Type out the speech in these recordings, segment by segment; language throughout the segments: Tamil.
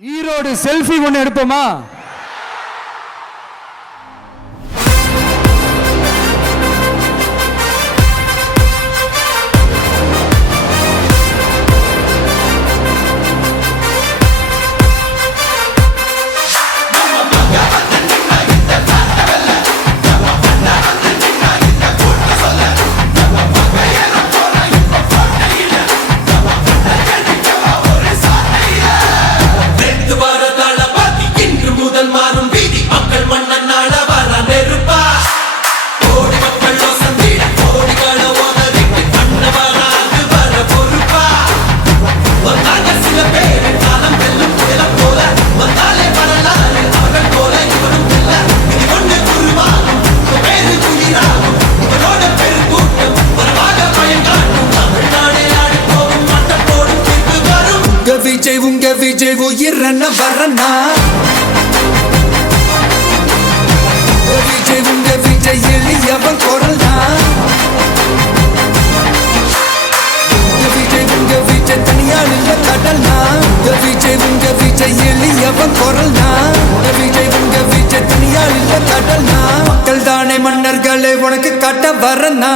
ஈரோடு செல்ஃபி ஒன்று எடுப்போமா? உங்க விஜய் உயிரன வரனா உங்க விஜய் எளியவன் குரல்னா உங்க விஜய் தனியால் இல்ல கடல்னா உங்க விஜய் எளியவன் குரல்னா உங்க விஜய் தனியால் இல்ல கடல்னா மக்கள் தானே மன்னர்களே உனக்கு காட்ட வரனா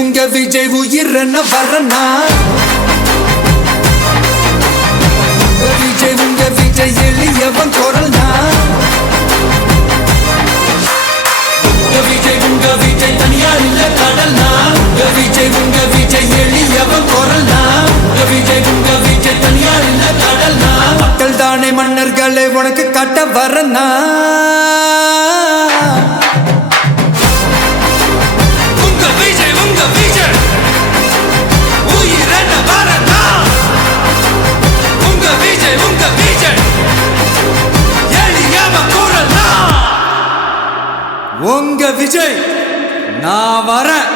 உங்க விஜய் உயிரன வரனா உங்க விஜய் எளியவன் குரல்னா உங்க விஜய் தனியால் இல்ல கடல்னா உங்க விஜய் எளியவன் குரல்னா உங்க விஜய் தனியால் இல்ல கடல்னா மக்கள் தானே மன்னர்களே உனக்கு காட்ட வரனா உங்க விஜய் நான் வரேன்.